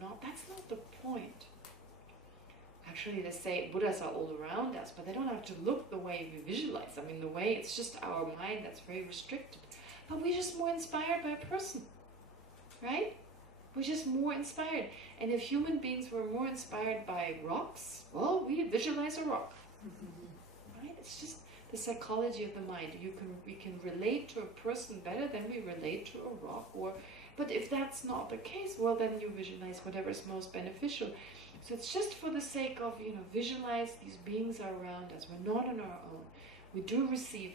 not, that's not the point. Actually, they say Buddhas are all around us, but they don't have to look the way we visualize. I mean, the way, it's just our mind that's very restricted. But we're just more inspired by a person, right? We're just more inspired. And if human beings were more inspired by rocks, well, we visualize a rock. Right? It's just the psychology of the mind. We can relate to a person better than we relate to a rock. But if that's not the case, well, then you visualize whatever is most beneficial. So it's just for the sake of, visualize these beings are around us. We're not on our own. We do receive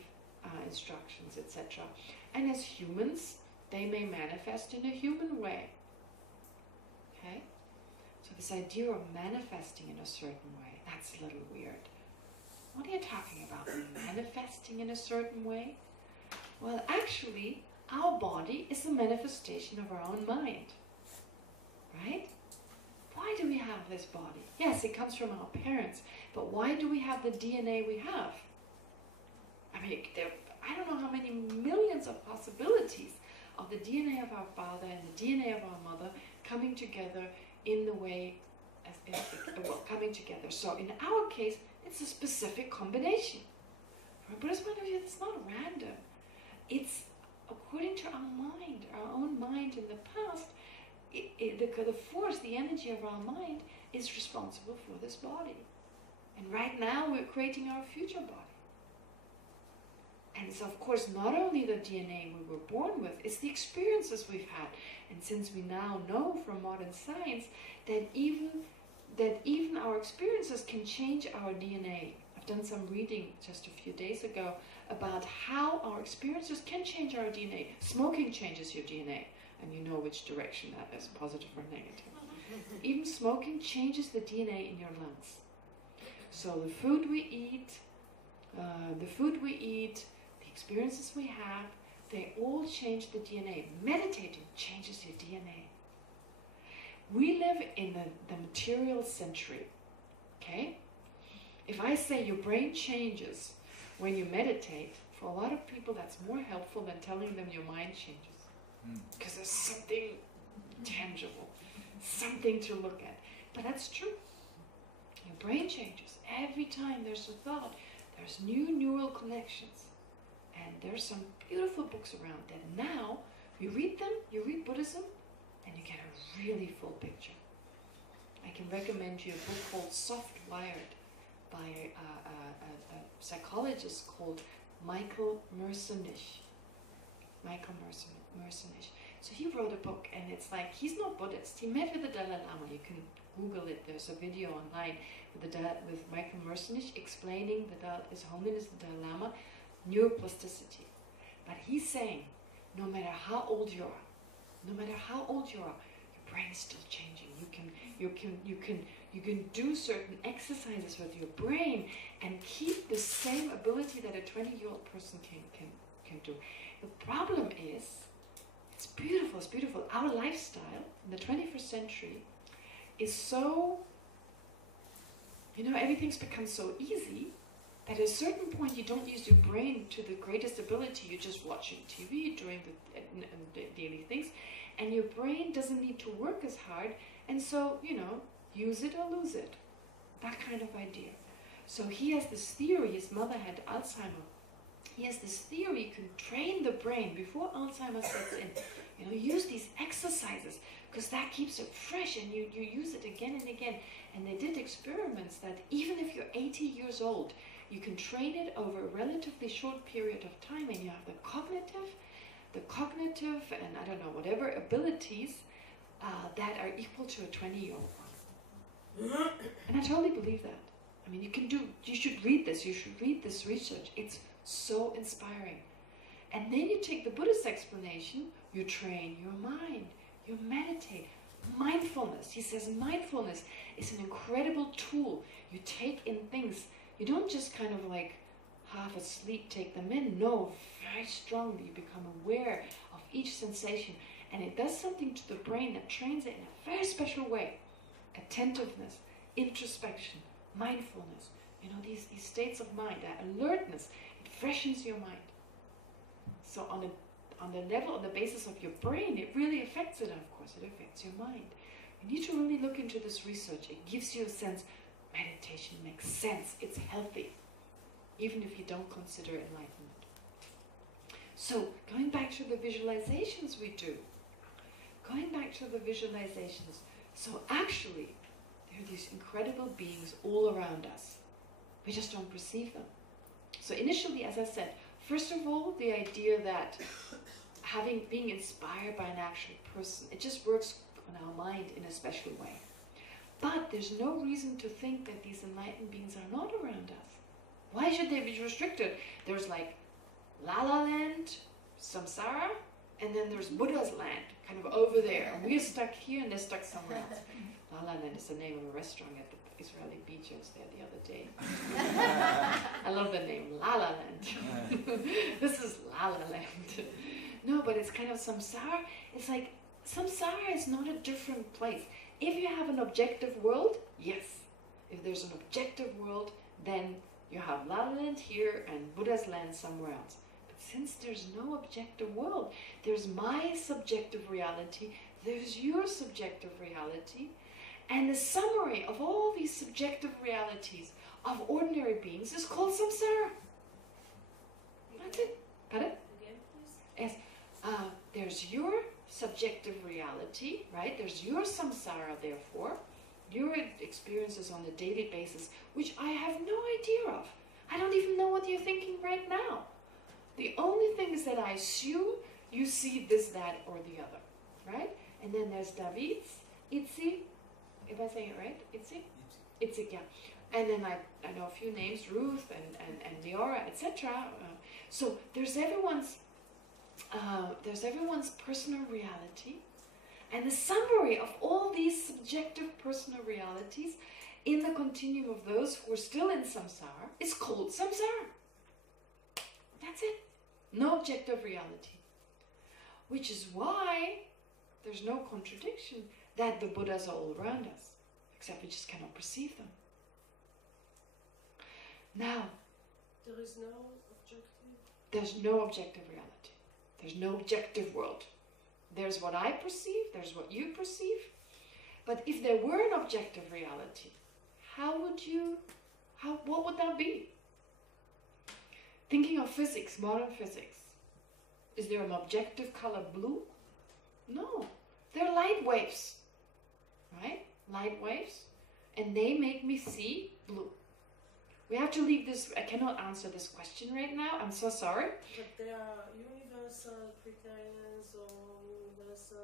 instructions, etc. And as humans, they may manifest in a human way. Okay? So this idea of manifesting in a certain way, that's a little weird. What are you talking about? Manifesting in a certain way? Well, actually, our body is a manifestation of our own mind. Right? Why do we have this body? Yes, it comes from our parents, but why do we have the DNA we have? I mean, I don't know how many millions of possibilities of the DNA of our father and the DNA of our mother coming together in the way, coming together. So in our case, it's a specific combination. From a Buddhist point of view, it's not random. It's according to our mind, our own mind in the past. The force, the energy of our mind is responsible for this body. And right now we're creating our future body. And so of course not only the DNA we were born with, it's the experiences we've had. And since we now know from modern science that even our experiences can change our DNA. I've done some reading just a few days ago about how our experiences can change our DNA. Smoking changes your DNA. And you know which direction that is, positive or negative. Even smoking changes the DNA in your lungs. So the food we eat, the experiences we have, they all change the DNA. Meditating changes your DNA. We live in the material century, okay? If I say your brain changes when you meditate, for a lot of people that's more helpful than telling them your mind changes. Because there's something tangible, something to look at. But that's true. Your brain changes. Every time there's a thought, there's new neural connections. And there's some beautiful books around that now, you read them, you read Buddhism, and you get a really full picture. I can recommend you a book called Soft Wired by a psychologist called Michael Merzenich. So he wrote a book, and it's like, he's not Buddhist. He met with the Dalai Lama. You can Google it. There's a video online with Michael Merzenich explaining His Holiness the Dalai Lama neuroplasticity. But he's saying, no matter how old you are, your brain is still changing. You can do certain exercises with your brain and keep the same ability that a 20-year-old person can do. The problem is, it's beautiful. Our lifestyle in the 21st century is so, everything's become so easy that at a certain point you don't use your brain to the greatest ability. You're just watching TV, doing the daily things, and your brain doesn't need to work as hard, and so, use it or lose it. That kind of idea. So he has this theory, his mother had Alzheimer. He has this theory, you can train the brain before Alzheimer sets in. Use these exercises, because that keeps it fresh, and you use it again and again. And they did experiments that even if you're 80 years old, you can train it over a relatively short period of time, and you have the cognitive, and I don't know, whatever abilities that are equal to a 20-year-old one. And I totally believe that. I mean, you should read this, research. It's so inspiring. And then you take the Buddhist explanation, you train your mind, you meditate. Mindfulness, he says mindfulness is an incredible tool. You take in things, you don't just kind of like half asleep take them in. No, very strongly you become aware of each sensation, and it does something to the brain that trains it in a very special way. Attentiveness, introspection, mindfulness, these states of mind, that alertness, it freshens your mind. So on the level, on the basis of your brain, it really affects it, and of course it affects your mind. you need to really look into this research. It gives you a sense, meditation makes sense, it's healthy, even if you don't consider enlightenment. So, going back to the visualizations we do, so actually, there are these incredible beings all around us. We just don't perceive them. So initially, as I said, first of all, the idea that being inspired by an actual person, it just works on our mind in a special way. But there's no reason to think that these enlightened beings are not around us. Why should they be restricted? There's like La La Land, Samsara, and then there's Buddha's land, kind of over there. And we're stuck here and they're stuck somewhere else. La La Land is the name of a restaurant at the Israeli beach. I was there the other day. I love the name, La La Land. This is La La Land. No, but it's kind of samsara. It's like, samsara is not a different place. If you have an objective world, yes. If there's an objective world, then you have La La Land here and Buddha's land somewhere else. But since there's no objective world, there's my subjective reality, there's your subjective reality, and the summary of all these subjective realities of ordinary beings is called samsara. That's it. Got it? Again, please. Yes. There's your subjective reality, right? There's your samsara, therefore, your experiences on a daily basis, which I have no idea of. I don't even know what you're thinking right now. The only thing is that I assume you see this, that, or the other, right? And then there's David's, Itzi, if I say it right, Itzi? Itzi, yeah. And then I know a few names, Ruth and Leora, etc. So there's everyone's personal reality, and the summary of all these subjective personal realities in the continuum of those who are still in samsara is called samsara. That's it. No objective reality. Which is why there's no contradiction that the Buddhas are all around us, except we just cannot perceive them. Now, There is no objective. there's no objective reality. There's no objective world. There's what I perceive, there's what you perceive. But if there were an objective reality, what would that be? Thinking of physics, modern physics. Is there an objective color blue? No. They're light waves. Right? Light waves. And they make me see blue. We have to leave this. I cannot answer this question right now. I'm so sorry. But there are universal criterions or universal...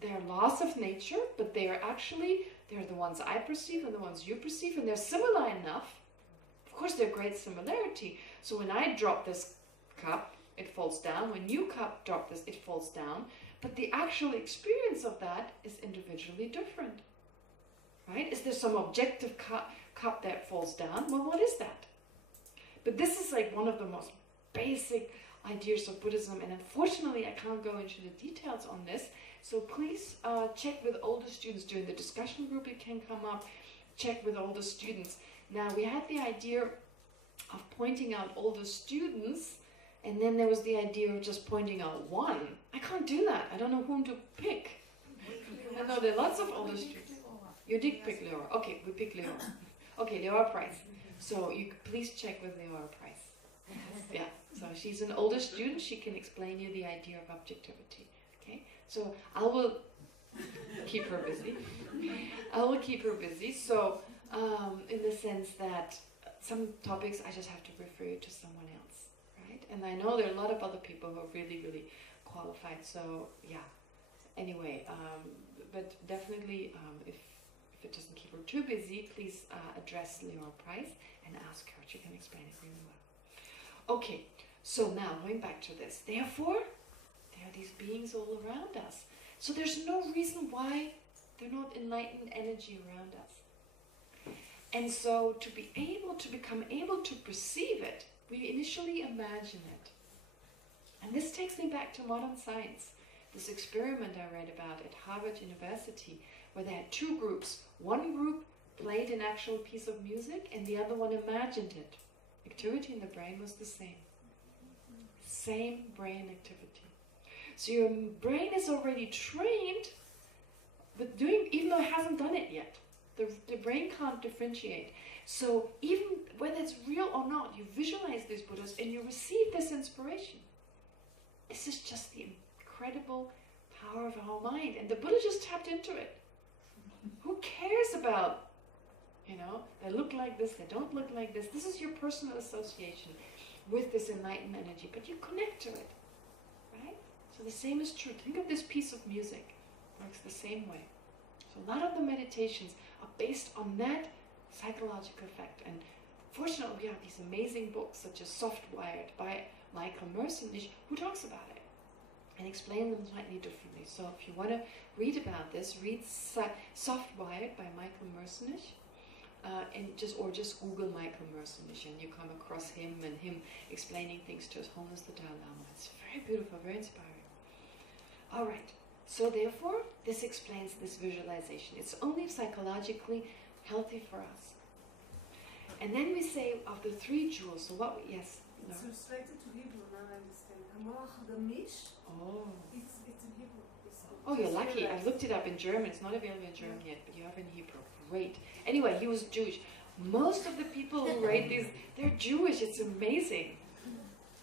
They are laws of nature, but they're the ones I perceive and the ones you perceive, and they're similar enough. Of course, they're great similarity. So when I drop this cup, it falls down. When you drop this, it falls down. But the actual experience of that is individually different. Right? Is there some objective cup that falls down? Well, what is that? But this is like one of the most basic ideas of Buddhism, and unfortunately I can't go into the details on this, so please check with older students. During the discussion group it can come up. Check with older students. Now, we had the idea of pointing out older students, and then there was the idea of just pointing out one. I can't do that. I don't know whom to pick. I know there are lots of older students. You did pick Leora. Okay, we pick Leora. Okay, Leora Price. So you please check with Leora Price. Yeah, so she's an older student. She can explain you the idea of objectivity. Okay, so I will keep her busy. I will keep her busy. So in the sense that some topics I just have to refer you to someone else, right? And I know there are a lot of other people who are really, really qualified. So yeah. Anyway, but definitely if it doesn't keep her too busy, please address Leora Price and ask her. She can explain it really well. Okay, so now going back to this. Therefore, there are these beings all around us. So there's no reason why they're not enlightened energy around us. And so to become able to perceive it, we initially imagine it. And this takes me back to modern science. This experiment I read about at Harvard University, where they had two groups. One group played an actual piece of music and the other one imagined it. Activity in the brain was the same. Same brain activity. So your brain is already trained but even though it hasn't done it yet. The brain can't differentiate. So even whether it's real or not, you visualize these Buddhas and you receive this inspiration. This is just the incredible power of our mind. And the Buddha just tapped into it. Who cares about, they look like this, they don't look like this. This is your personal association with this enlightened energy, but you connect to it, right? So the same is true. Think of this piece of music. It works the same way. So a lot of the meditations are based on that psychological effect. And fortunately, we have these amazing books such as Soft Wired by Michael Mercenich, who talks about it and explains them slightly differently. So if you want to read about this, read Soft Wired by Michael Mercenich, or just Google Michael Mercenich, and you come across him and him explaining things to His Holiness the Dalai Lama. It's very beautiful, very inspiring. All right. So therefore, this explains this visualization. It's only psychologically healthy for us. And then we say of the 3 jewels, so what, yes? No? It's translated to Hebrew, now I understand. Hamor Gamish. Oh. It's in Hebrew. Oh, you're lucky. I looked it up in German. It's not available in German yet, but you have it in Hebrew. Great. Anyway, he was Jewish. Most of the people who write these, they're Jewish. It's amazing.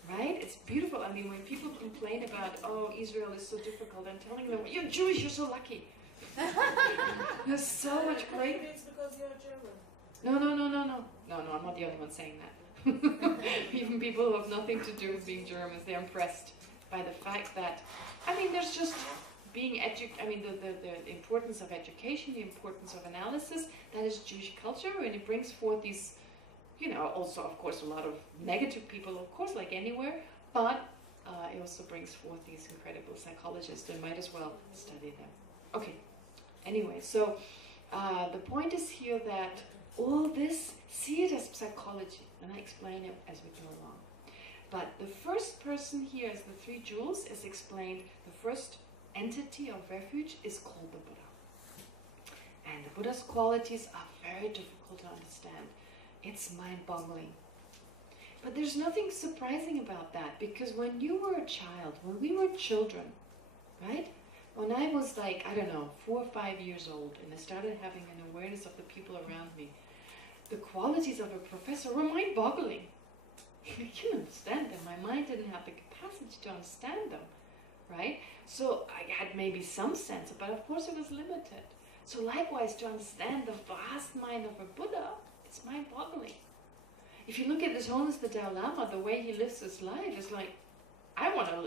Right? It's beautiful. I mean, when people complain about, oh, Israel is so difficult, I'm telling them, you're Jewish, you're so lucky. There's so much great... Maybe it's because you're German. No, I'm not the only one saying that. Even people who have nothing to do with being Germans, they're impressed by the fact that, there's just being the importance of education, the importance of analysis, that is Jewish culture, and it brings forth these, also, of course, a lot of negative people, of course, like anywhere, but it also brings forth these incredible psychologists, and might as well study them. Okay, anyway, so the point is here that all this, see it as psychology, and I explain it as we go along. But the first person here, as the 3 jewels, is explained, the first entity of refuge is called the Buddha. And the Buddha's qualities are very difficult to understand. It's mind-boggling. But there's nothing surprising about that, because when you were a child, when we were children, right? When I was 4 or 5 years old, and I started having an awareness of the people around me, the qualities of a professor were mind-boggling. I couldn't understand them. My mind didn't have the capacity to understand them, right? So I had maybe some sense, but of course it was limited. So likewise, to understand the vast mind of a Buddha, it's mind-boggling. If you look at His Holiness the Dalai Lama, the way he lives his life, it's like, I don't want to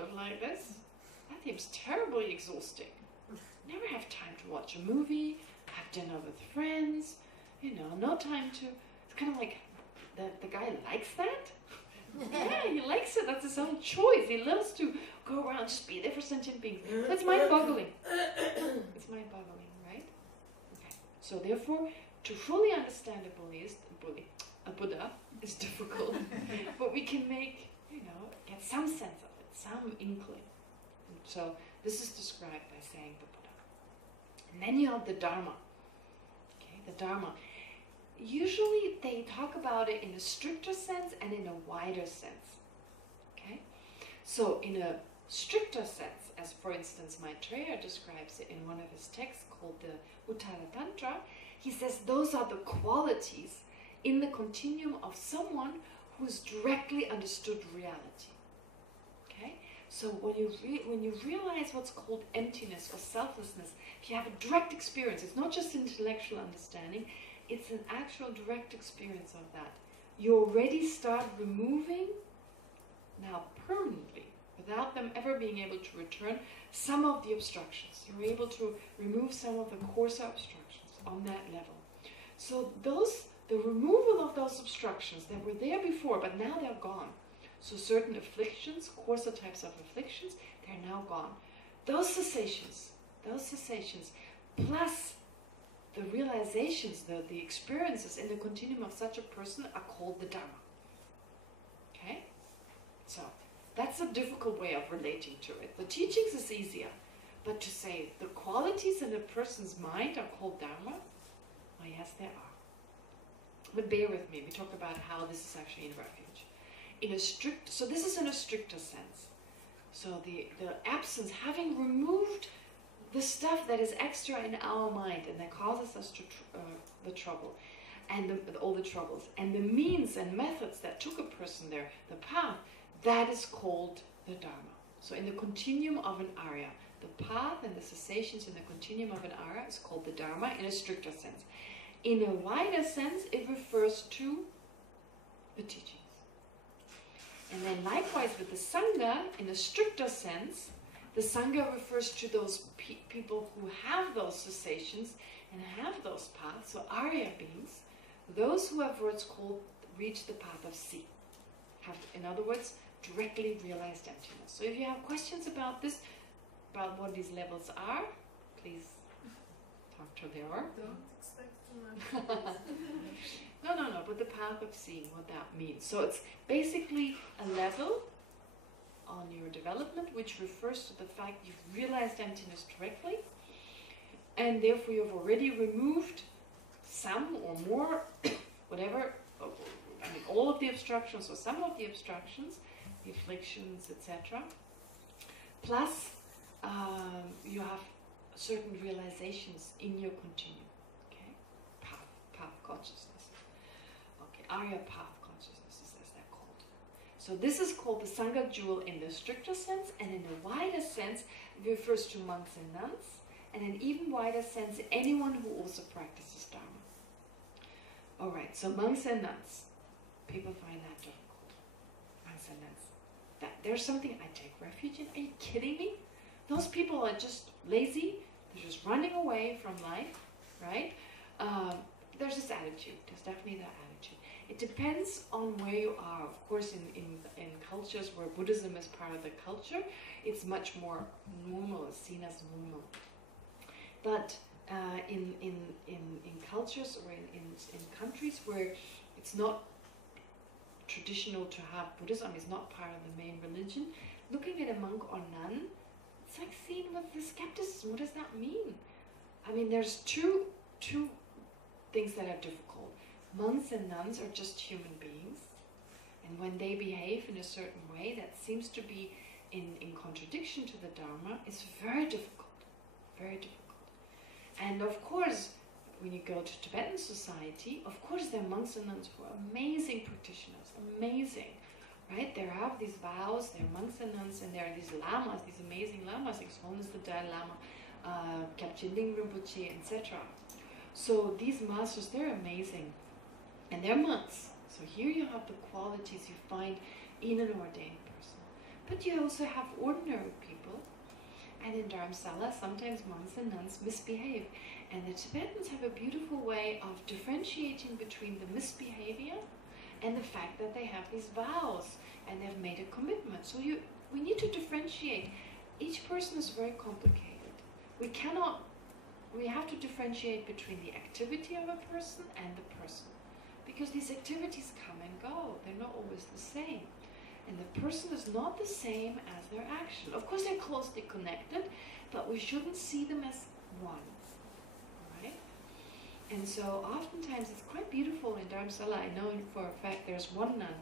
live like this. That seems terribly exhausting. Never have time to watch a movie, have dinner with friends, no time to... It's kind of like, the guy likes that? Yeah, he likes it. That's his own choice. He loves to go around, just be there for sentient beings. That's mind-boggling. It's mind-boggling, right? Okay. So therefore, to fully understand a Buddha is difficult, but we can get some sense of it, some inkling. And so this is described by saying the Buddha. And then you have the Dharma. Okay, the Dharma. Usually they talk about it in a stricter sense and in a wider sense. Okay? So in a stricter sense, as for instance Maitreya describes it in one of his texts called the Uttara Tantra, he says those are the qualities in the continuum of someone who's directly understood reality. Okay? So when you realize what's called emptiness or selflessness, if you have a direct experience, it's not just intellectual understanding, it's an actual direct experience of that. You already start removing, now permanently, without them ever being able to return, some of the obstructions. You're able to remove some of the coarser obstructions on that level. So the removal of those obstructions that were there before, but now they're gone. So certain afflictions, coarser types of afflictions, they're now gone. Those cessations, plus the realizations, the experiences in the continuum of such a person are called the Dharma. Okay? So, that's a difficult way of relating to it. The teachings is easier, but to say the qualities in a person's mind are called Dharma, well, yes, they are. But bear with me, we talk about how this is actually in refuge. So this is in a stricter sense. So the absence, having removed the stuff that is extra in our mind and that causes us to the trouble, and all the troubles, and the means and methods that took a person there, the path, that is called the Dharma. So in the continuum of an Arya, the path and the cessations in the continuum of an Arya is called the Dharma in a stricter sense. In a wider sense, it refers to the teachings. And then likewise with the Sangha, in a stricter sense, the Sangha refers to those people who have those cessations and have those paths, so Arya beings, those who have what's called reached the path of C, have, in other words, directly realized emptiness. So if you have questions about this, about what these levels are, please talk to Leora. Don't expect too much. No, but the path of seeing what that means. So it's basically a level on your development which refers to the fact you've realized emptiness directly, and therefore you've already removed some or more, whatever, I mean all of the obstructions or some of the obstructions, the afflictions, etc. Plus, you have certain realizations in your continuum. Okay, path consciousness. Okay, Arya path consciousness is as they're called. So this is called the Sangha jewel in the stricter sense, and in a wider sense, it refers to monks and nuns, and in an even wider sense, anyone who also practices Dharma. Alright, so monks and nuns. People find that difficult. Monks and nuns. There's something I take refuge in. Are you kidding me? Those people are just lazy. They're just running away from life, right? There's this attitude. There's definitely that attitude. It depends on where you are. Of course, in cultures where Buddhism is part of the culture, it's much more normal. It's seen as normal. But in cultures or in countries where it's not traditional to have Buddhism, is not part of the main religion, looking at a monk or nun, it's like seeing with the skepticism. What does that mean? I mean, there's two things that are difficult. Monks and nuns are just human beings, and when they behave in a certain way that seems to be in contradiction to the Dharma, it's very difficult. Very difficult. And of course, when you go to Tibetan society, of course there are monks and nuns who are amazing practitioners, amazing, right? They have these vows, they're monks and nuns, and there are these llamas, these amazing llamas, like one is the Dalai Lama, Kapchiling Rinpoche, etc. So these masters, they're amazing, and they're monks. So here you have the qualities you find in an ordained person. But you also have ordinary people, and in Dharamsala, sometimes monks and nuns misbehave. And the Tibetans have a beautiful way of differentiating between the misbehavior and the fact that they have these vows and they've made a commitment. So we need to differentiate. Each person is very complicated. We have to differentiate between the activity of a person and the person. Because these activities come and go. They're not always the same. And the person is not the same as their action. Of course, they're closely connected, but we shouldn't see them as one. Right? And so oftentimes it's quite beautiful in Dharamsala. I know for a fact there's one nun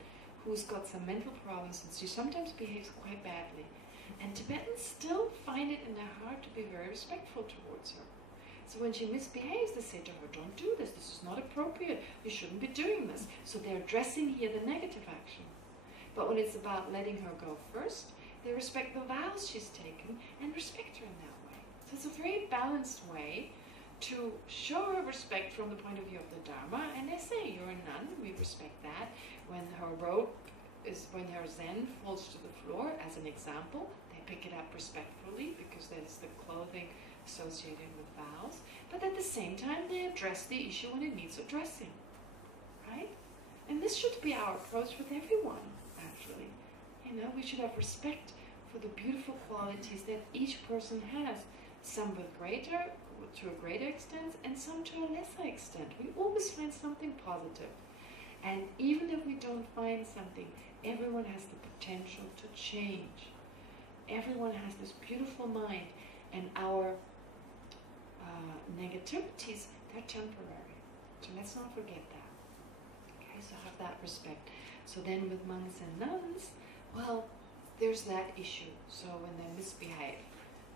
who's got some mental problems, and she sometimes behaves quite badly. And Tibetans still find it in their heart to be very respectful towards her. So when she misbehaves, they say to her, don't do this, this is not appropriate, you shouldn't be doing this. So they're addressing here the negative action. But when it's about letting her go first, they respect the vows she's taken and respect her in that way. So it's a very balanced way to show her respect from the point of view of the Dharma, and they say, you're a nun, we respect that. When her when her Zen falls to the floor, as an example, they pick it up respectfully because there's the clothing associated with vows. But at the same time, they address the issue when it needs addressing, right? And this should be our approach with everyone, actually. You know, we should have respect for the beautiful qualities that each person has, some to a greater extent, and some to a lesser extent. We always find something positive. And even if we don't find something, everyone has the potential to change. Everyone has this beautiful mind, and our negativities, they're temporary. So let's not forget that. Okay, so have that respect. So then with monks and nuns, well, there's that issue. So when they misbehave,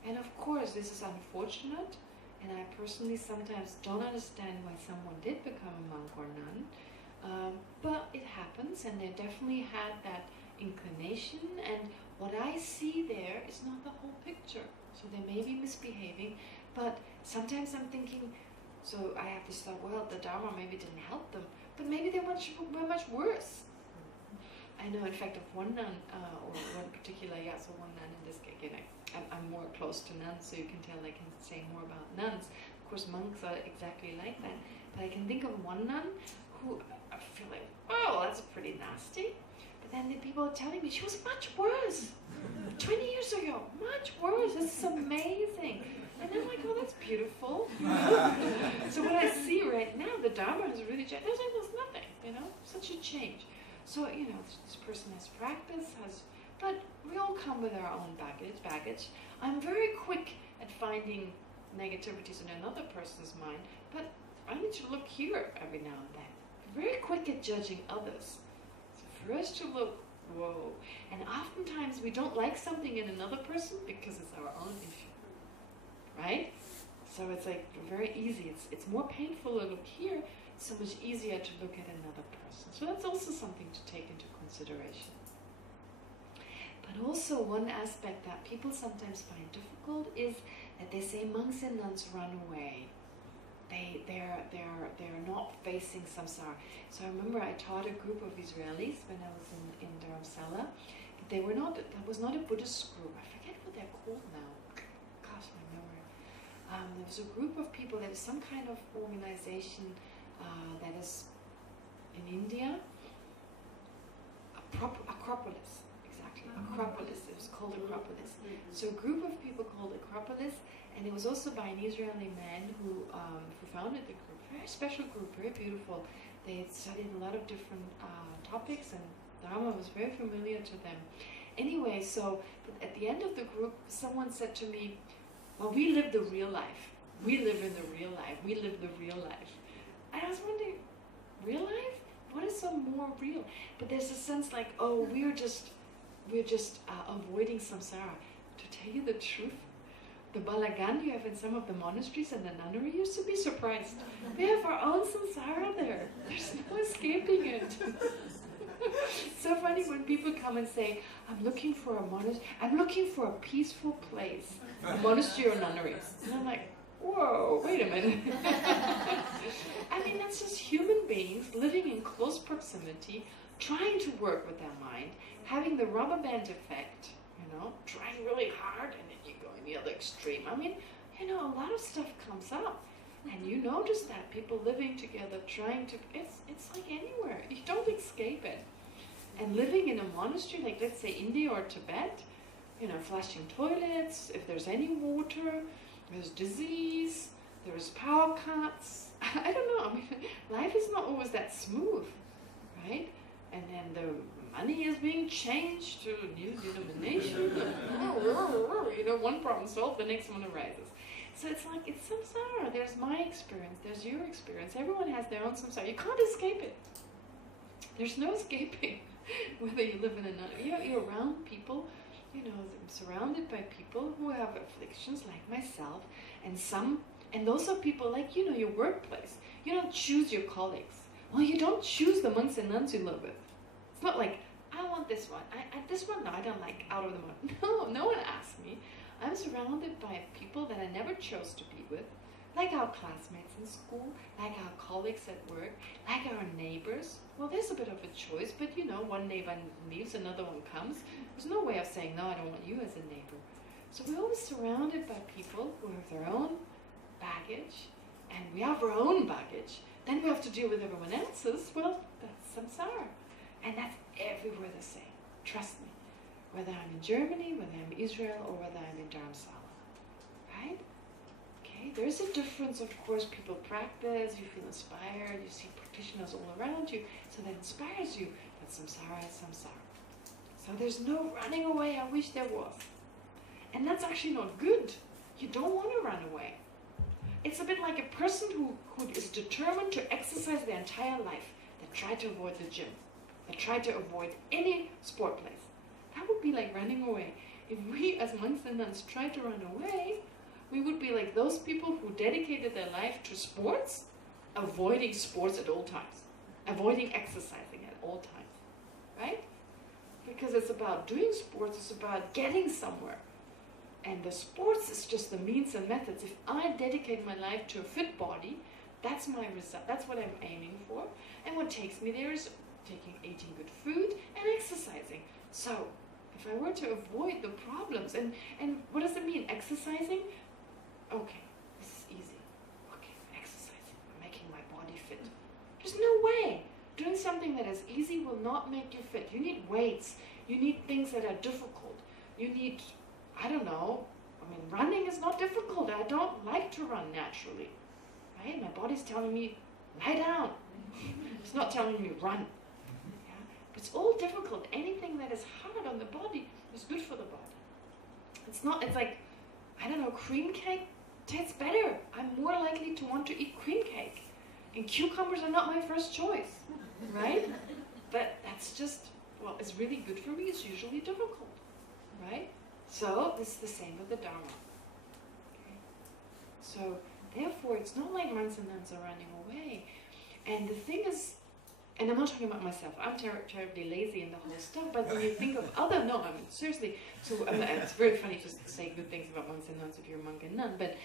And of course, this is unfortunate, and I personally sometimes don't understand why someone did become a monk or nun, but it happens, and they definitely had that inclination, and what I see there is not the whole picture. So they may be misbehaving, but sometimes I'm thinking, so I have this thought, well, the Dharma maybe didn't help them, but maybe they were much worse. I know, in fact, of one nun, or one particular, so one nun in this case, I'm more close to nuns, so you can tell I can say more about nuns. Of course, monks are exactly like that, but I can think of one nun who I feel like, oh, that's pretty nasty. But then the people are telling me she was much worse. 20 years ago, much worse. This is amazing. And I'm like, oh, that's beautiful. So what I see right now, the Dharma has really changed. There's nothing, such a change. So, this person has practice, but we all come with our own baggage. I'm very quick at finding negativities in another person's mind, but I need to look here every now and then. Very quick at judging others. So for us to look, whoa. And oftentimes we don't like something in another person because it's our own issue. Right? So it's like very easy. It's more painful to look here. It's so much easier to look at another person. So that's also something to take into consideration. But also one aspect that people sometimes find difficult is that they say monks and nuns run away. They're not facing samsara. So I remember I taught a group of Israelis when I was in Dharamsala. But that was not a Buddhist group. I forget what they're called now. Gosh, my memory. There was a group of people. There was some kind of organization that is in India. Acropolis. Exactly. Acropolis. It was called Acropolis. So a group of people called Acropolis. And it was also by an Israeli man who founded the group. Very special group, very beautiful. They had studied a lot of different topics, and Dharma was very familiar to them. Anyway, so at the end of the group, someone said to me, well, we live the real life. We live in the real life. We live the real life. And I was wondering, real life? What is so more real? But there's a sense like, oh, we're just avoiding samsara. To tell you the truth, the balagan you have in some of the monasteries and the nunnery, you used to be surprised. We have our own samsara there. There's no escaping it. So funny when people come and say, I'm looking for a monastery, I'm looking for a peaceful place, a monastery or nunnery. And I'm like, whoa, wait a minute. I mean, that's just human beings living in close proximity, trying to work with their mind, having the rubber band effect, trying really hard, and then you go in the other extreme. I mean, a lot of stuff comes up. And you notice that people living together, trying to, it's like anywhere. You don't escape it. And living in a monastery, like let's say India or Tibet, flushing toilets, if there's any water, there's disease, there's power cuts. I don't know, life is not always that smooth, right? And then the money is being changed to a new denomination. One problem solved, the next one arises. So it's like, it's samsara. There's my experience, there's your experience. Everyone has their own samsara. You can't escape it. There's no escaping. Whether you live in a you're around people, surrounded by people who have afflictions like myself, and those are people like, your workplace. You don't choose your colleagues. Well, you don't choose the monks and nuns you live with. It's not like, I want this one. This one, no, I don't like, out of the monk. No one asked me. I'm surrounded by people that I never chose to be with, like our classmates in school, like our colleagues at work, like our neighbors. Well, there's a bit of a choice, but one neighbor leaves, another one comes. There's no way of saying, no, I don't want you as a neighbor. So we're always surrounded by people who have their own baggage, and we have our own baggage. Then we have to deal with everyone else's. Well, that's samsara. And that's everywhere the same. Trust me. Whether I'm in Germany, whether I'm in Israel, or whether I'm in Dharamsala. Right? Okay, there's a difference, of course. People practice, you feel inspired, you see practitioners all around you, so that inspires you. But samsara is samsara. So there's no running away. I wish there was. And that's actually not good. You don't want to run away. It's a bit like a person who is determined to exercise their entire life, that tried to avoid the gym, that tried to avoid any sport place. That would be like running away. if we as monks and nuns tried to run away, we would be like those people who dedicated their life to sports, avoiding sports at all times, avoiding exercising at all times, right? Because it's about doing sports, it's about getting somewhere. And the sports is just the means and methods. If I dedicate my life to a fit body, that's my result, that's what I'm aiming for. And what takes me there is eating good food and exercising. So, if I were to avoid the problems, and what does it mean, exercising? Okay, this is easy. Okay, exercising, I'm making my body fit. There's no way. Doing something that is easy will not make you fit. You need weights. You need things that are difficult. You need, I don't know, I mean, running is not difficult. I don't like to run naturally. Right? My body's telling me, lie down. It's not telling me run. Yeah? It's all difficult. Anything that is hard on the body is good for the body. It's not, it's like, I don't know, cream cake tastes better. I'm more likely to want to eat cream cake. And cucumbers are not my first choice, right? But that's just, well, it's really good for me. It's usually difficult, right? So this is the same with the Dharma. Okay? So therefore, it's not like monks and nuns are running away. And the thing is, and I'm not talking about myself, I'm terribly lazy in the whole stuff, but when you think of other, no, I mean, seriously, so it's very funny to say good things about monks and nuns if you're a monk and nun, but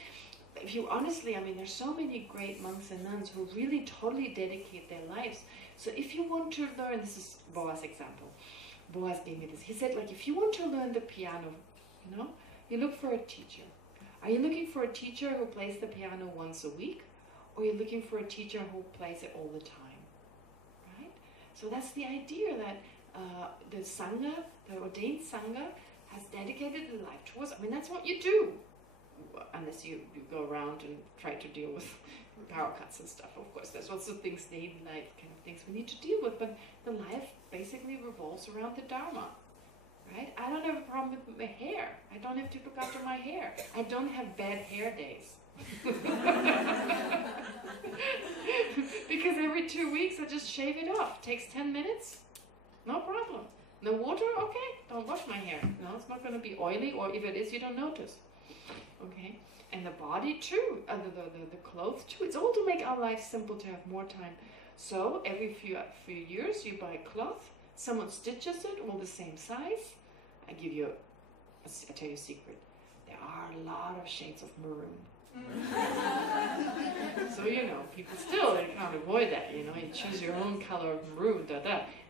if you honestly, I mean, there's so many great monks and nuns who really totally dedicate their lives. So if you want to learn, this is Boaz's example, Boaz gave me this, he said, like, if you want to learn the piano, you know, you look for a teacher. Are you looking for a teacher who plays the piano once a week? Or you're looking for a teacher who plays it all the time, right? So that's the idea that the Sangha, the ordained Sangha, has dedicated their life towards. I mean, that's what you do, unless you go around and try to deal with power cuts and stuff. Of course, there's lots of things, daily life kind of things we need to deal with, but the life basically revolves around the Dharma. Right? I don't have a problem with my hair. I don't have to look after my hair. I don't have bad hair days. Because every 2 weeks I just shave it off. Takes 10 minutes, no problem. No water, okay, don't wash my hair. No, it's not going to be oily, or if it is, you don't notice. Okay, and the body too, the clothes too. It's all to make our life simple, to have more time. So every few years you buy cloth, someone stitches it, all the same size. I tell you a secret. There are a lot of shades of maroon. So, you know, people still, they can't avoid that, you know, you choose your own color of maroon,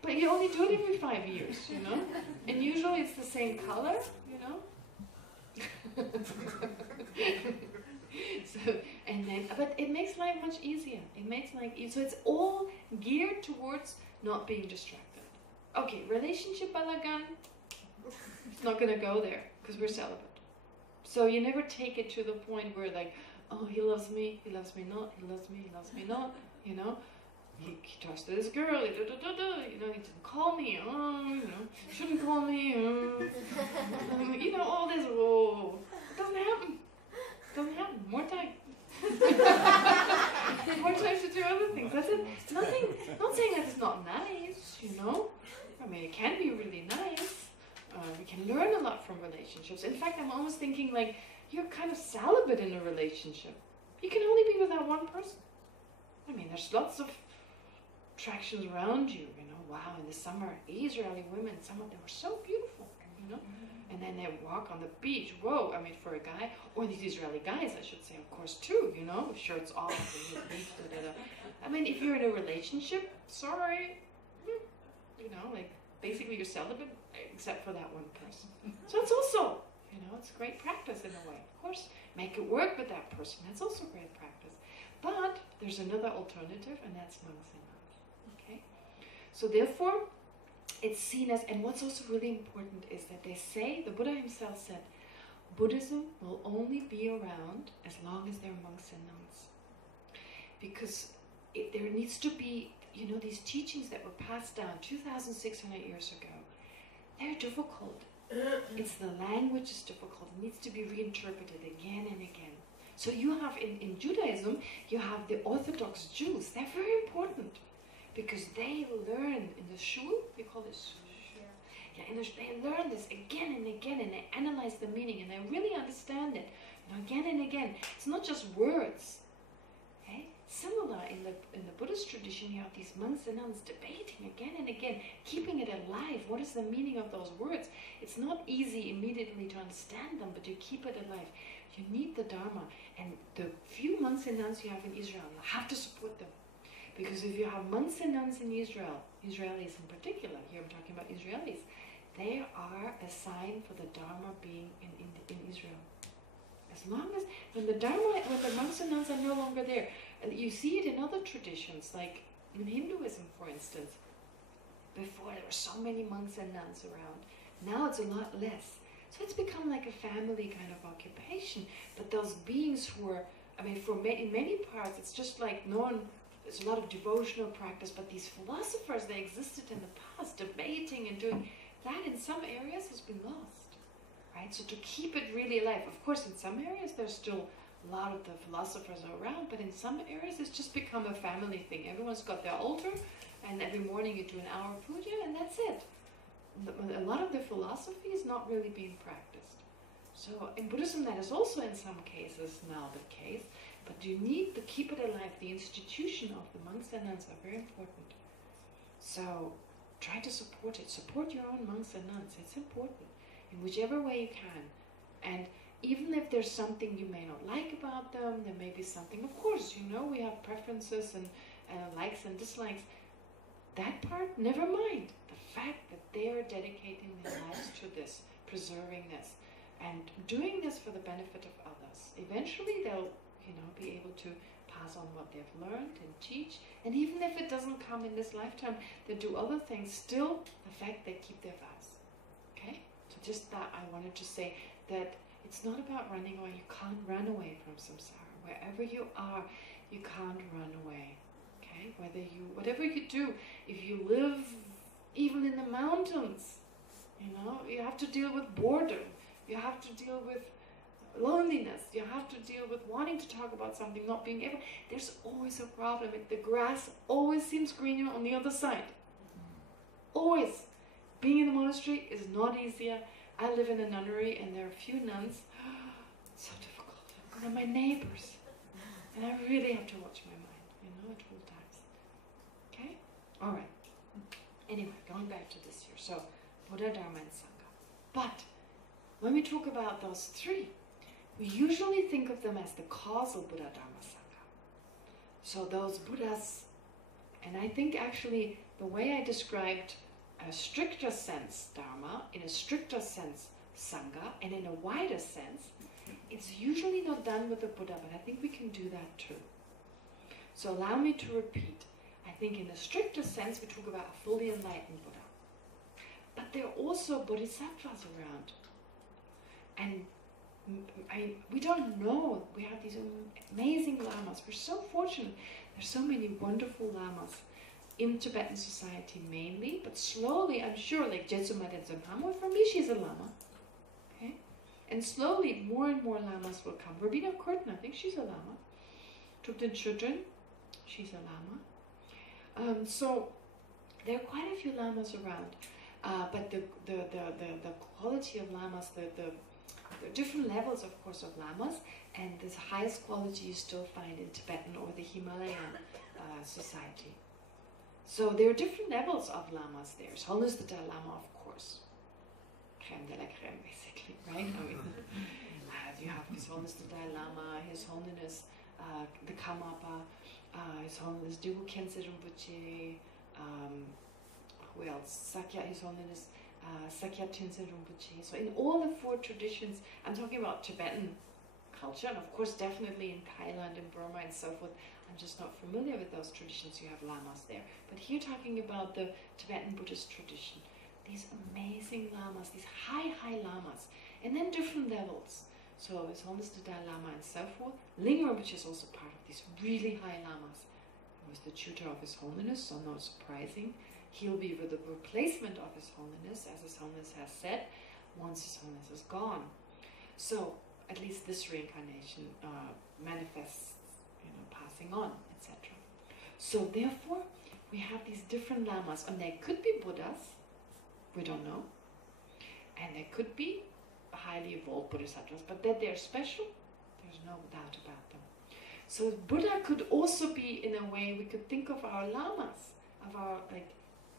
but you only do it every 5 years, you know, and usually it's the same color, you know. So, and then, but it makes life much easier. It makes life easier. So it's all geared towards not being distracted. Okay, relationship balagan, it's not going to go there because we're celibate. So you never take it to the point where, like, oh, he loves me not, he loves me not, you know. He talks to this girl, you know, he didn't call me, you know, shouldn't call me, you know, all this, oh, it doesn't happen. More time. More time to do other things. That's it. Nothing, not saying that it's not nice, you know. I mean, it can be really nice. We can learn a lot from relationships. In fact, I'm almost thinking, like, you're kind of celibate in a relationship. You can only be with that one person. I mean, there's lots of attractions around you, you know. Wow, in the summer, Israeli women, some of them were so beautiful, you know. And then they walk on the beach. Whoa, I mean, for a guy, or these Israeli guys, I should say, of course, too, you know, shirts off, and the beach, I mean, if you're in a relationship, sorry, you know, like, basically you're celibate, except for that one person. So it's also, you know, it's great practice in a way. Of course, make it work with that person. That's also great practice. But there's another alternative, and that's monks and nuns. Okay? So therefore, it's seen as, and what's also really important is that they say, the Buddha himself said, Buddhism will only be around as long as there are monks and nuns. Because there needs to be, you know, these teachings that were passed down 2,600 years ago, they're difficult. It's the language is difficult. It needs to be reinterpreted again and again. So you have, in Judaism, you have the Orthodox Jews. They're very important because they learn in the shul, we call it shul. they learn this again and again, and they analyze the meaning, and they really understand it, again and again. It's not just words. Okay? Similar in the Buddhist tradition, you have these monks and nuns debating again and again, keeping it alive. What is the meaning of those words? It's not easy immediately to understand them, but you keep it alive. You need the Dharma, and the few monks and nuns you have in Israel, you have to support them. Because if you have monks and nuns in Israel, Israelis in particular, here I'm talking about Israelis, they are a sign for the Dharma being in Israel. As long as, when the monks and nuns are no longer there, and you see it in other traditions, like in Hinduism, for instance. Before there were so many monks and nuns around. Now it's a lot less. So it's become like a family kind of occupation. But those beings who are, in many parts, it's just like there's a lot of devotional practice, but these philosophers, they existed in the past, debating and doing that in some areas has been lost. Right? So to keep it really alive, of course in some areas there's still a lot of the philosophers are around, but in some areas it's just become a family thing. Everyone's got their altar, and every morning you do an hour of puja, and that's it. A lot of the philosophy is not really being practiced. So in Buddhism that is also in some cases now the case, but you need to keep it alive. The institution of the monks and nuns are very important. So try to support it. Support your own monks and nuns. It's important in whichever way you can. And even if there's something you may not like about them, there may be something, of course, we have preferences and likes and dislikes. That part, never mind. The fact that they are dedicating their lives to this, preserving this, and doing this for the benefit of others. Eventually they'll, be able to pass on what they've learned and teach. And even if it doesn't come in this lifetime, they do other things. Still, the fact they keep their vows. Okay? So just that, I wanted to say that it's not about running away. You can't run away from samsara. Wherever you are, you can't run away. Okay? Whatever you do, if you live even in the mountains, you have to deal with boredom. You have to deal with loneliness. You have to deal with wanting to talk about something, not being able. There's always a problem. The grass always seems greener on the other side. Always. Being in a monastery is not easier. I live in a nunnery and there are a few nuns. It's so difficult. They're my neighbors. And I really have to watch my mind, at all times. Okay? Alright. Anyway, going back to this here. So, Buddha, Dharma, and Sangha. But, when we talk about those three, we usually think of them as the causal Buddha, Dharma, Sangha. So those Buddhas, and I think actually the way I described a stricter sense Dharma, in a stricter sense Sangha, and in a wider sense, it's usually not done with the Buddha, but I think we can do that too. So allow me to repeat. I think in a stricter sense we talk about a fully enlightened Buddha. But there are also bodhisattvas around. And we don't know. We have these amazing lamas. We're so fortunate. There's so many wonderful lamas in Tibetan society mainly, but slowly, I'm sure, like Jetsumat and Zamhamo, for me she's a lama. Okay? And slowly more and more lamas will come. Rabina Kurtan, I think she's a lama. Thupten Chudran, she's a lama. So there are quite a few lamas around. But the quality of lamas, there are different levels, of course, of lamas, and the highest quality you still find in Tibetan or the Himalayan society. So there are different levels of lamas there. His Holiness the Dalai Lama, of course. Crème de la crème, basically, right? You have His Holiness the Dalai Lama, His Holiness the Karmapa, His Holiness Geshe Kelsang Rinpoche, who else? His Holiness Sakya Tenzin Rinpoche. So in all the four traditions, I'm talking about Tibetan culture, and of course definitely in Thailand and Burma and so forth. I'm just not familiar with those traditions. You have lamas there. But here talking about the Tibetan Buddhist tradition. These amazing lamas, these high lamas, and then different levels. So His Holiness the Dalai Lama and so forth. Lingam, which is also part of these really high lamas. He was the tutor of His Holiness, so not surprising. He'll be the replacement of His Holiness, as His Holiness has said, once His Holiness is gone. So, at least this reincarnation manifests, passing on, etc. So, therefore, we have these different lamas, and they could be Buddhas, we don't know. And there could be highly evolved bodhisattvas, but that they're special, there's no doubt about them. So Buddha could also be, in a way, we could think of our llamas, of our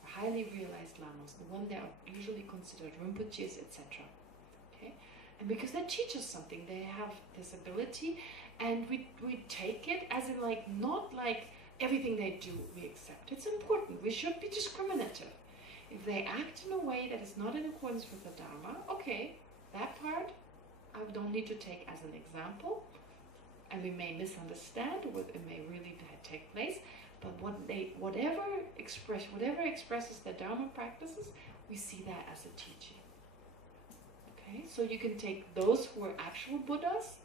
highly realized llamas, the one that are usually considered rinpoches, etc. Okay, and because they teach us something, they have this ability, and we take it as in not like everything they do we accept. It's important. We should be discriminative. If they act in a way that is not in accordance with the Dharma, okay, that part I don't need to take as an example, and we may misunderstand what it may really take place. But whatever expresses the Dharma practices, we see that as a teaching. Okay, so you can take those who are actual Buddhas,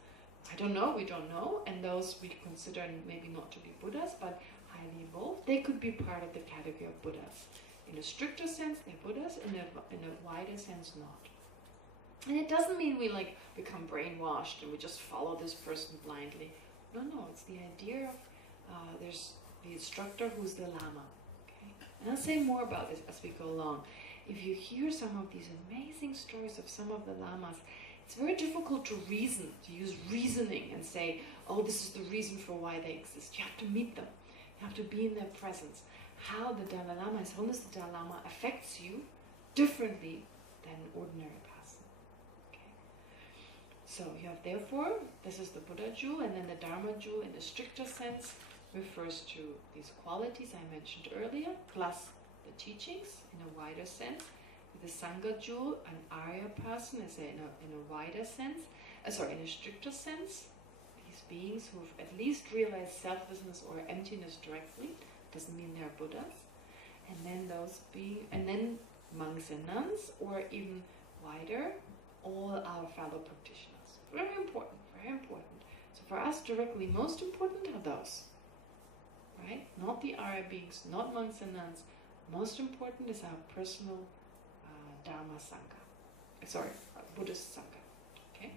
we don't know, and those we consider maybe not to be Buddhas, but highly evolved, they could be part of the category of Buddhas. In a stricter sense, they're Buddhas, in a wider sense, not. And it doesn't mean we become brainwashed and we just follow this person blindly. No, it's the idea of there's the instructor who's the Lama. Okay? And I'll say more about this as we go along. If you hear some of these amazing stories of some of the Lamas, it's very difficult to use reasoning and say, oh, this is the reason for why they exist. You have to meet them. You have to be in their presence. How the Dalai Lama, His Holiness the Dalai Lama, affects you differently than an ordinary person. Okay? So you have, therefore, this is the Buddha jewel, and then the Dharma jewel in a stricter sense refers to these qualities I mentioned earlier, plus the teachings in a wider sense. The Sangha jewel, an Arya person, is in a wider sense, in a stricter sense, these beings who have at least realized selflessness or emptiness directly, doesn't mean they're Buddhas. And then monks and nuns, or even wider, all our fellow practitioners. Very important, very important. So for us directly, most important are those. Right? Not the Arya beings, not monks and nuns. Most important is our personal Dharma Sangha. Buddhist Sangha. Okay?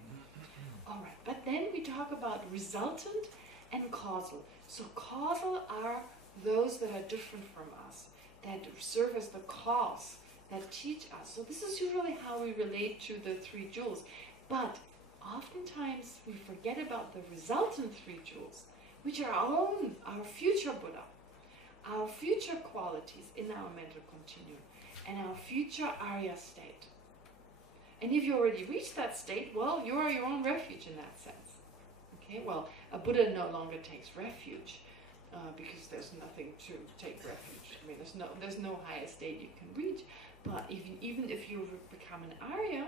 Alright, but then we talk about resultant and causal. So causal are those that are different from us, that serve as the cause, that teach us. So this is usually how we relate to the three jewels. But oftentimes we forget about the resultant three jewels, which are our future Buddha, our future qualities in our mental continuum, and our future Arya state. And if you already reached that state, well, you are your own refuge in that sense. Okay, well, a Buddha no longer takes refuge because there's nothing to take refuge. I mean, there's no higher state you can reach. But even if you become an Arya,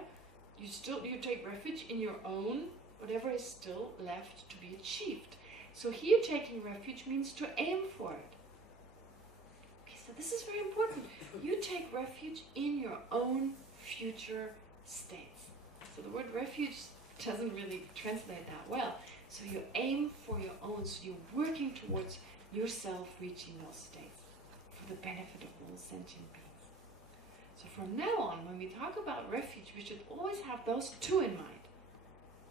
you take refuge in your own, whatever is still left to be achieved. So here taking refuge means to aim for it. Okay, so this is very important. You take refuge in your own future states. So the word refuge doesn't really translate that well. So you aim for your own, so you're working towards yourself reaching those states for the benefit of all sentient beings. So from now on, when we talk about refuge, we should always have those two in mind,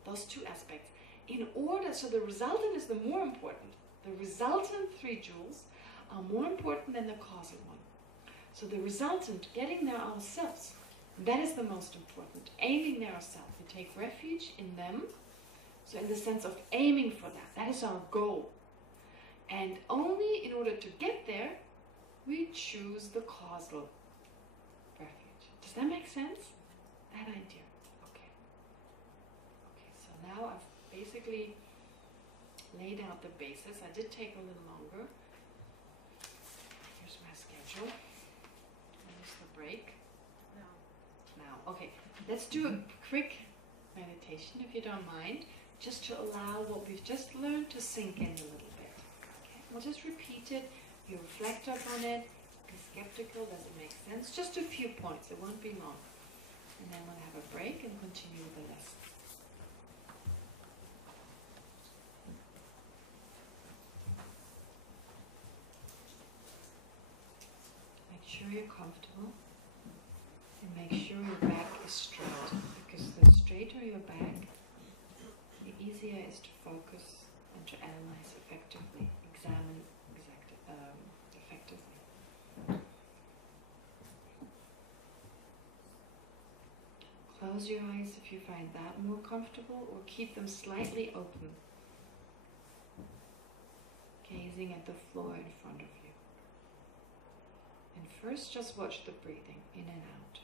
those two aspects. In order, so the resultant is the more important. The resultant three jewels are more important than the causal one. So the resultant, getting there ourselves, that is the most important. Aiming there ourselves. We take refuge in them. So in the sense of aiming for that. That is our goal. And only in order to get there, we choose the causal refuge. Does that make sense? That idea. Okay. Okay, so now I've basically laid out the basis. I did take a little longer. Here's my schedule. Here's the break. Now, okay. Let's do a quick meditation, if you don't mind, just to allow what we've just learned to sink in a little bit. Okay? We'll just repeat it. You reflect upon it. Be skeptical. Does it make sense? Just a few points. It won't be long. And then we'll have a break and continue with the lesson. Make sure you're comfortable. And make sure your back is straight. Because the straighter your back, the easier it is to focus and to analyze effectively, examine effectively. close your eyes if you find that more comfortable, or keep them slightly open, gazing at the floor in front of you. And first just watch the breathing in and out.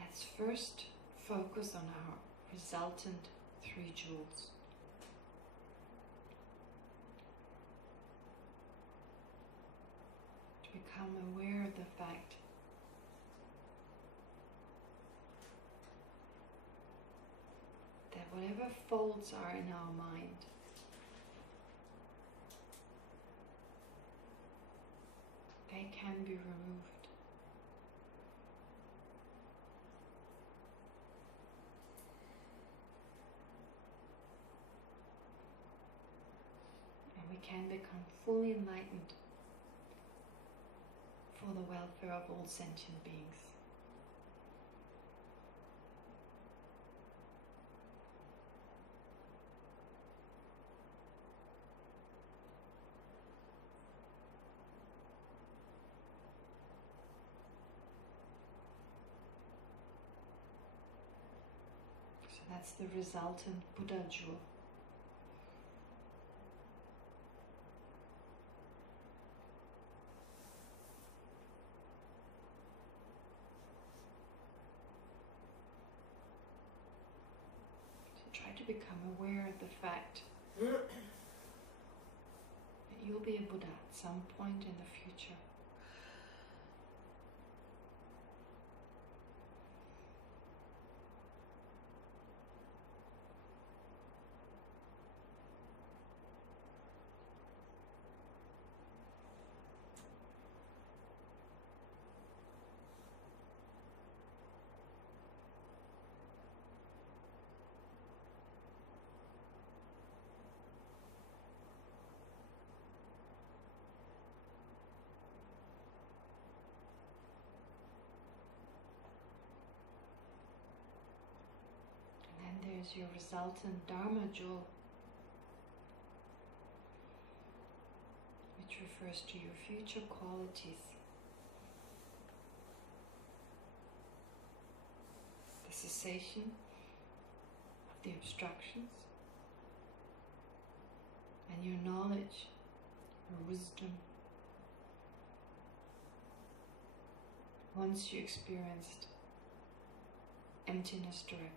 Let's first focus on our resultant 3 jewels. To become aware of the fact that whatever faults are in our mind, they can be removed. We can become fully enlightened for the welfare of all sentient beings. So that's the resultant Buddha jewel. Try to become aware of the fact that you'll be a Buddha at some point in the future. There's your resultant Dharma jewel, which refers to your future qualities. The cessation of the obstructions, and your knowledge, your wisdom, once you experienced emptiness directly.